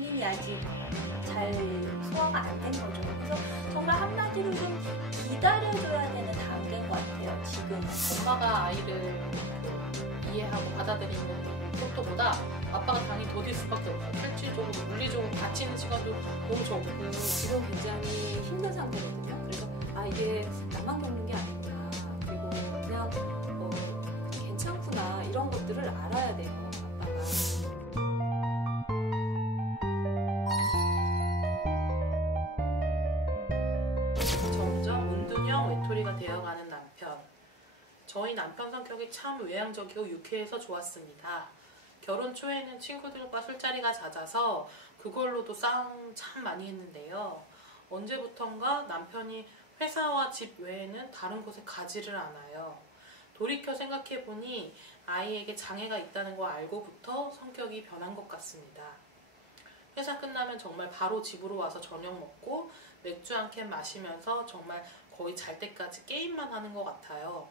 본인이 아직 잘 소화가 안 된 거죠. 그래서 정말 한마디로 좀 기다려줘야 되는 단계인 것 같아요. 지금 엄마가 아이를 이해하고 받아들이는 속도보다 아빠가 당연히 더딜 수밖에 없어요. 실질적으로 물리적으로 같이 있는 시간도 너무 적고 지금 굉장히 힘든 상태거든요. 그래서 이게 나만 겪는 게 아니구나. 그리고 그냥 괜찮구나 이런 것들을 알아야 돼요. 아빠가. 점점 은둔형 외톨이가 되어가는 남편. 저희 남편 성격이 참 외향적이고 유쾌해서 좋았습니다. 결혼 초에는 친구들과 술자리가 잦아서 그걸로도 싸움 참 많이 했는데요. 언제부턴가 남편이 회사와 집 외에는 다른 곳에 가지를 않아요. 돌이켜 생각해보니 아이에게 장애가 있다는 거 알고부터 성격이 변한 것 같습니다. 회사 끝나면 정말 바로 집으로 와서 저녁 먹고 맥주 한 캔 마시면서 정말 거의 잘 때까지 게임만 하는 것 같아요.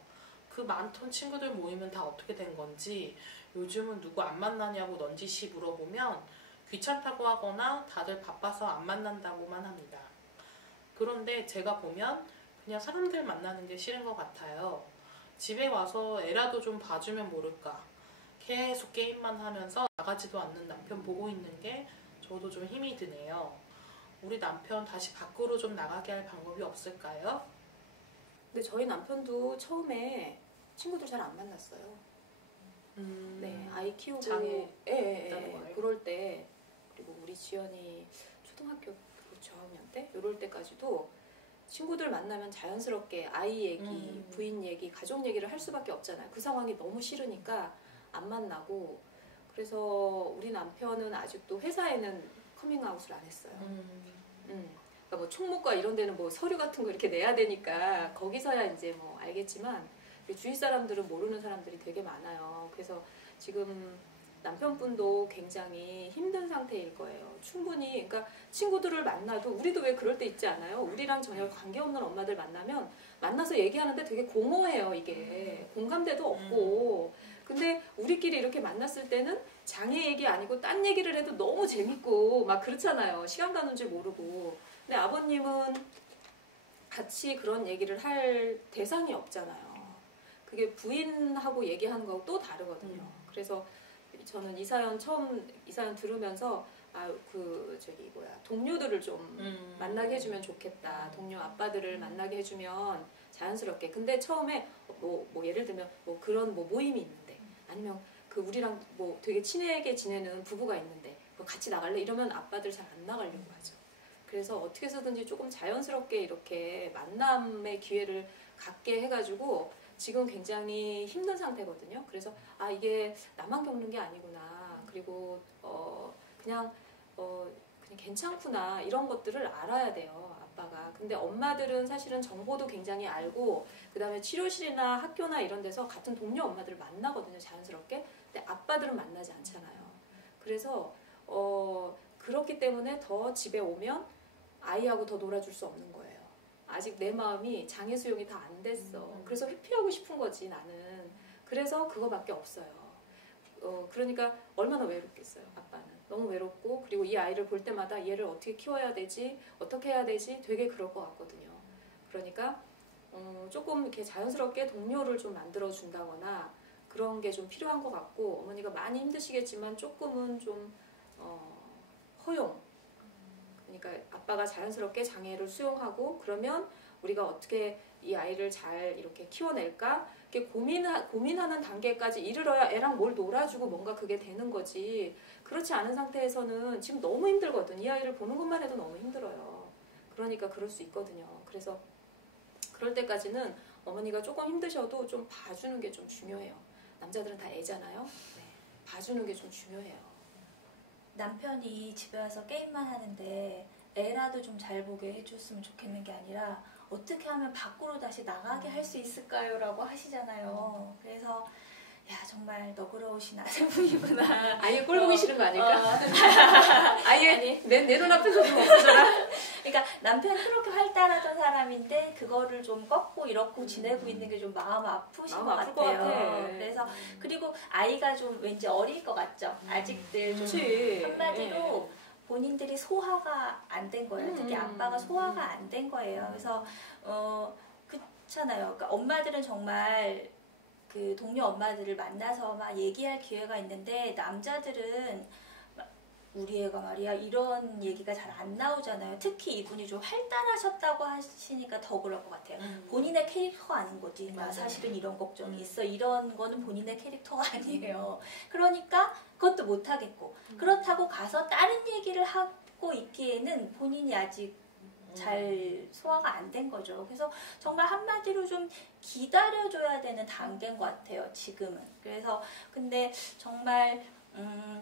그 많던 친구들 모임은 다 어떻게 된 건지, 요즘은 누구 안 만나냐고 넌지시 물어보면 귀찮다고 하거나 다들 바빠서 안 만난다고만 합니다. 그런데 제가 보면 그냥 사람들 만나는 게 싫은 것 같아요. 집에 와서 애라도 좀 봐주면 모를까. 계속 게임만 하면서 나가지도 않는 남편 보고 있는 게 저도 좀 힘이 드네요. 우리 남편 다시 밖으로 좀 나가게 할 방법이 없을까요? 근데 저희 남편도 처음에 친구들 잘 안 만났어요. 네, 아이 키우고 장애 그럴 때, 그리고 우리 지연이 초등학교 저학년 때 이럴 때까지도 친구들 만나면 자연스럽게 아이 얘기, 부인 얘기, 가족 얘기를 할 수밖에 없잖아요. 그 상황이 너무 싫으니까 안 만나고. 그래서 우리 남편은 아직도 회사에는 커밍아웃을 안 했어요. 그러니까 뭐 총무과 이런 데는 뭐 서류 같은 거 이렇게 내야 되니까 거기서야 이제 뭐 알겠지만 주위 사람들은 모르는 사람들이 되게 많아요. 그래서 지금 남편분도 굉장히 힘든 상태일 거예요. 충분히. 그러니까 친구들을 만나도 우리도 왜 그럴 때 있지 않아요? 우리랑 전혀 관계없는 엄마들 만나면 만나서 얘기하는데 되게 공허해요. 이게 공감대도 없고. 근데 우리끼리 이렇게 만났을 때는 장애 얘기 아니고 딴 얘기를 해도 너무 재밌고 막 그렇잖아요. 시간 가는 줄 모르고. 근데 아버님은 같이 그런 얘기를 할 대상이 없잖아요. 그게 부인하고 얘기하는 거하고 또 다르거든요. 그래서 저는 이 사연 들으면서 동료들을 좀 만나게 해주면 좋겠다. 동료 아빠들을 만나게 해주면 자연스럽게. 근데 처음에 뭐 예를 들면 뭐 그런 뭐 모임이 있는데, 아니면 그 우리랑 뭐 되게 친하게 지내는 부부가 있는데 뭐 같이 나갈래? 이러면 아빠들 잘 안 나가려고 하죠. 그래서 어떻게 해서든지 조금 자연스럽게 이렇게 만남의 기회를 갖게 해가지고 지금 굉장히 힘든 상태거든요. 그래서 이게 나만 겪는 게 아니구나. 그리고 그냥 괜찮구나. 이런 것들을 알아야 돼요. 아빠가. 근데 엄마들은 사실은 정보도 굉장히 알고, 그 다음에 치료실이나 학교나 이런 데서 같은 동료 엄마들을 만나거든요. 자연스럽게. 근데 아빠들은 만나지 않잖아요. 그래서 그렇기 때문에 더 집에 오면 아이하고 더 놀아줄 수 없는 거예요. 아직 내 마음이 장애 수용이 다 안 됐어. 그래서 회피하고 싶은 거지 나는. 그래서 그거밖에 없어요. 그러니까 얼마나 외롭겠어요. 아빠는. 너무 외롭고, 그리고 이 아이를 볼 때마다 얘를 어떻게 키워야 되지, 어떻게 해야 되지, 되게 그럴 것 같거든요. 그러니까 조금 이렇게 자연스럽게 동료를 좀 만들어 준다거나 그런 게 좀 필요한 것 같고, 어머니가 많이 힘드시겠지만 조금은 좀 허용. 그러니까 아빠가 자연스럽게 장애를 수용하고, 그러면 우리가 어떻게 이 아이를 잘 이렇게 키워낼까? 이렇게 고민하는 단계까지 이르러야 애랑 뭘 놀아주고 뭔가 그게 되는 거지. 그렇지 않은 상태에서는 지금 너무 힘들거든. 이 아이를 보는 것만 해도 너무 힘들어요. 그러니까 그럴 수 있거든요. 그래서 그럴 때까지는 어머니가 조금 힘드셔도 좀 봐주는 게 좀 중요해요. 남자들은 다 애잖아요. 네. 봐주는 게 좀 중요해요. 남편이 집에 와서 게임만 하는데 애라도 좀 잘 보게 해줬으면 좋겠는 게 아니라 어떻게 하면 밖으로 다시 나가게 할 수 있을까요? 라고 하시잖아요. 그래서 야, 정말 너그러우신 아내분이구나. 아예 꼴 보기 싫은 거 아닐까? 아예 내 눈앞에서 좀 없어져라. 그러니까 남편이 그렇게 활달하던 사람인데 그거를 좀 꺾고 이렇고 지내고 있는 게 좀 마음 아프신 것 같아요. 그래서 그리고 아이가 좀 왠지 어릴 것 같죠. 아직들 좀 한마디로 본인들이 소화가 안 된 거예요. 특히 아빠가 소화가 안 된 거예요. 그래서 그렇잖아요. 그러니까 엄마들은 정말 그 동료 엄마들을 만나서 막 얘기할 기회가 있는데 남자들은 우리 애가 말이야 이런 얘기가 잘 안 나오잖아요. 특히 이분이 좀 활달하셨다고 하시니까 더 그럴 것 같아요. 본인의 캐릭터가 아닌 거지. 나 사실은 이런 걱정이 있어. 이런 거는 본인의 캐릭터가 아니에요. 그러니까 그것도 못 하겠고 그렇다고 가서 다른 얘기를 하고 있기에는 본인이 아직 잘 소화가 안 된 거죠. 그래서 정말 한마디로 좀 기다려줘야 되는 단계인 것 같아요. 지금은. 그래서 근데 정말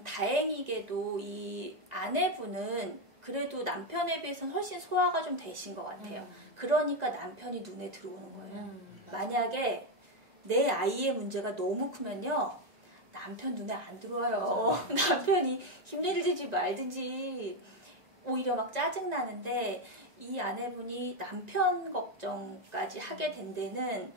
다행히게도 이 아내분은 그래도 남편에 비해서는 훨씬 소화가 좀 되신 것 같아요. 그러니까 남편이 눈에 들어오는 거예요. 만약에 내 아이의 문제가 너무 크면요. 남편 눈에 안 들어와요. 남편이 힘내든지 말든지 오히려 막 짜증나는데 이 아내분이 남편 걱정까지 하게 된 데는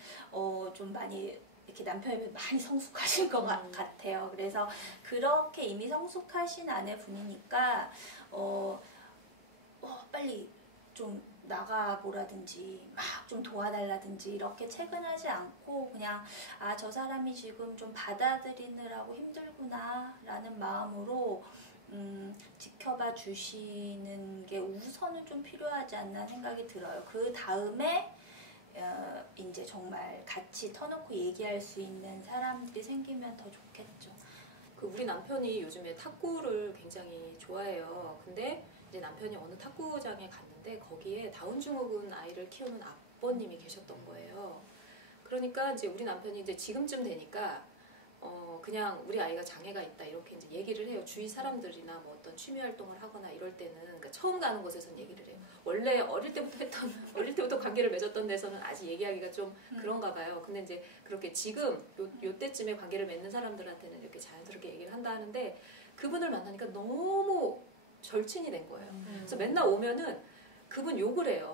좀 많이 이렇게 남편이 많이 성숙하신 것 같아요. 그래서 그렇게 이미 성숙하신 아내분이니까 빨리 좀 나가보라든지 막 좀 도와달라든지 이렇게 채근하지 않고 그냥 저 사람이 지금 좀 받아들이느라고 힘들구나 라는 마음으로 지켜봐 주시는 게 우선은 좀 필요하지 않나 생각이 들어요. 그 다음에 이제 정말 같이 터놓고 얘기할 수 있는 사람들이 생기면 더 좋겠죠. 우리 남편이 요즘에 탁구를 굉장히 좋아해요. 근데 이제 남편이 어느 탁구장에 갔는데 거기에 다운 증후군 아이를 키우는 아버님이 계셨던 거예요. 그러니까 이제 우리 남편이 이제 지금쯤 되니까 그냥 우리 아이가 장애가 있다 이렇게 이제 얘기를 해요. 주위 사람들이나 뭐 어떤 취미 활동을 하거나 이럴 때는 그러니까 처음 가는 곳에서는 얘기를 해요. 원래 어릴 때부터 관계를 맺었던 데서는 아직 얘기하기가 좀 그런가 봐요. 근데 이제 그렇게 지금 요 때쯤에 관계를 맺는 사람들한테는 이렇게 자연스럽게 얘기를 한다 하는데 그분을 만나니까 너무 절친이 된 거예요. 그래서 맨날 오면은 그분 욕을 해요.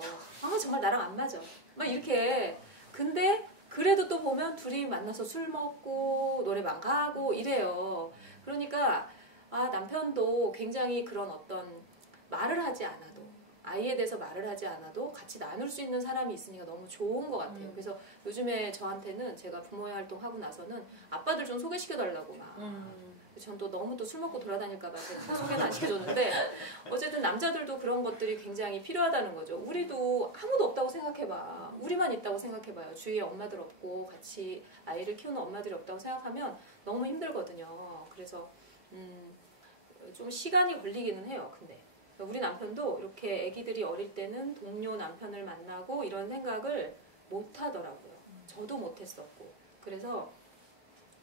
정말 나랑 안 맞아. 막 이렇게. 근데 그래도 또 보면 둘이 만나서 술 먹고 노래방 가고 이래요. 그러니까 남편도 굉장히 그런 어떤 말을 하지 않아도 아이에 대해서 말을 하지 않아도 같이 나눌 수 있는 사람이 있으니까 너무 좋은 것 같아요. 그래서 요즘에 저한테는 제가 부모의 활동하고 나서는 아빠들 좀 소개시켜달라고 막 전 또 너무 또 술 먹고 돌아다닐까봐 소개는 안 시켜줬는데 어쨌든 남자들도 그런 것들이 굉장히 필요하다는 거죠. 우리도 아무도 없다고 생각해봐. 우리만 있다고 생각해봐요. 주위에 엄마들 없고 같이 아이를 키우는 엄마들이 없다고 생각하면 너무 힘들거든요. 그래서 좀 시간이 걸리기는 해요. 근데 우리 남편도 이렇게 아기들이 어릴 때는 동료 남편을 만나고 이런 생각을 못 하더라고요. 저도 못 했었고. 그래서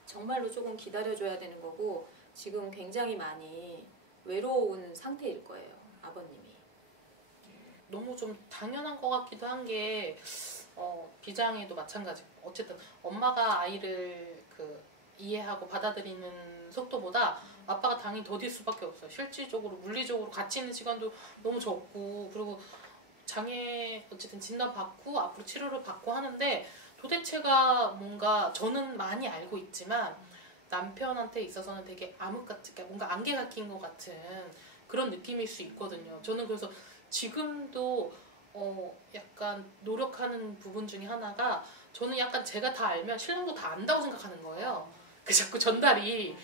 정말로 조금 기다려줘야 되는 거고 지금 굉장히 많이 외로운 상태일 거예요. 아버님이. 너무 좀 당연한 것 같기도 한 게 비장애도 마찬가지고 어쨌든 엄마가 아이를 이해하고 받아들이는 속도보다 아빠가 당연히 더딜 수밖에 없어요. 실질적으로 물리적으로 같이 있는 시간도 너무 적고 그리고 장애 어쨌든 진단받고 앞으로 치료를 받고 하는데 도대체가 뭔가 저는 많이 알고 있지만 남편한테 있어서는 되게 암흑같이 뭔가 안개가 낀 것 같은 그런 느낌일 수 있거든요. 저는 그래서 지금도 약간 노력하는 부분 중에 하나가 저는 약간 제가 다 알면 신랑도 다 안다고 생각하는 거예요. 그 자꾸 전달을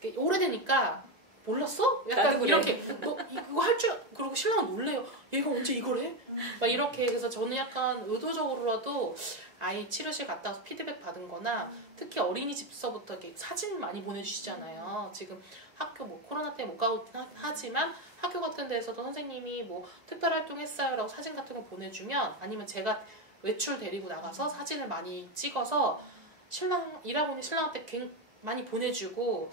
이렇게 오래되니까 몰랐어? 약간 이렇게 너 이거 할 줄 그러고 신랑은 놀래요. 얘가 언제 이걸 해? 막 이렇게 그래서 저는 약간 의도적으로라도 아이 치료실 갔다 와서 피드백 받은 거나 특히 어린이집서부터 이렇게 사진 많이 보내주시잖아요. 지금 학교 뭐 코로나 때문에 못 가고 하지만 학교 같은 데에서도 선생님이 뭐 특별활동 했어요 라고 사진 같은 거 보내주면 아니면 제가 외출 데리고 나가서 사진을 많이 찍어서 신랑 일하고 있는 신랑한테 많이 보내주고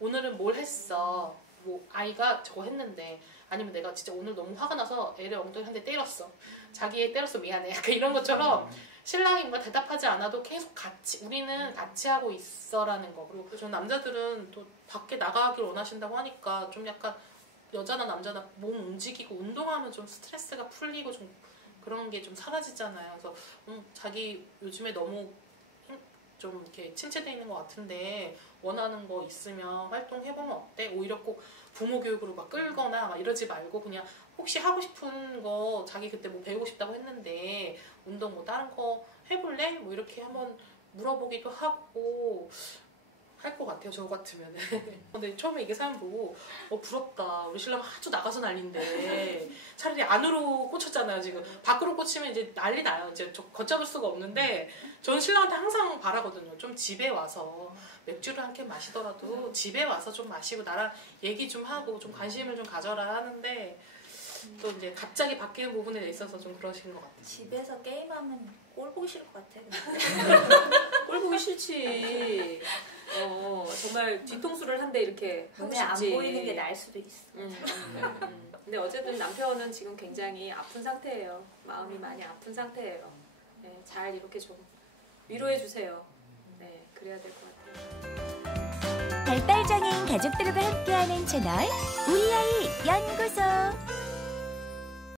오늘은 뭘 했어 뭐 아이가 저거 했는데 아니면 내가 진짜 오늘 너무 화가 나서 애를 엉덩이 한 대 때렸어 자기 애 때렸어 미안해 약간 이런 것처럼 신랑이 뭔가 대답하지 않아도 계속 우리는 같이 하고 있어라는 거. 그리고 저는 남자들은 또 밖에 나가길 원하신다고 하니까 좀 약간 여자나 남자나 몸 움직이고 운동하면 좀 스트레스가 풀리고 좀 그런 게 좀 사라지잖아요. 그래서 자기 요즘에 너무 좀 이렇게 침체돼 있는 것 같은데 원하는 거 있으면 활동해보면 어때? 오히려 꼭 부모 교육으로 막 끌거나 막 이러지 말고 그냥 혹시 하고 싶은 거 자기 그때 뭐 배우고 싶다고 했는데 운동 뭐 다른 거 해볼래? 뭐 이렇게 한번 물어보기도 하고 할 것 같아요. 저 같으면은. 근데 처음에 이게 사연 보고 부럽다. 우리 신랑 아주 나가서 난리인데 차라리 안으로 꽂혔잖아요. 지금 밖으로 꽂히면 이제 난리 나요. 이제 걷잡을 수가 없는데 저는 신랑한테 항상 바라거든요. 좀 집에 와서 맥주를 한 캔 마시더라도 집에 와서 좀 마시고 나랑 얘기 좀 하고 좀 관심을 좀 가져라 하는데 또 이제 갑자기 바뀌는 부분에 있어서 좀 그러신 것 같아요. 집에서 게임하면 꼴 보기 싫을 것 같아. 꼴 보기 싫지. 정말 뒤통수를 한 대 이렇게 하고 눈에 안 싶지. 보이는 게 나을 수도 있어. 근데 어쨌든 남편은 지금 굉장히 아픈 상태예요. 마음이 많이 아픈 상태예요. 네, 잘 이렇게 좀 위로해 주세요. 네, 그래야 될 것 같아요. 발달장애인 가족들과 함께하는 채널 우리 아이 연구소.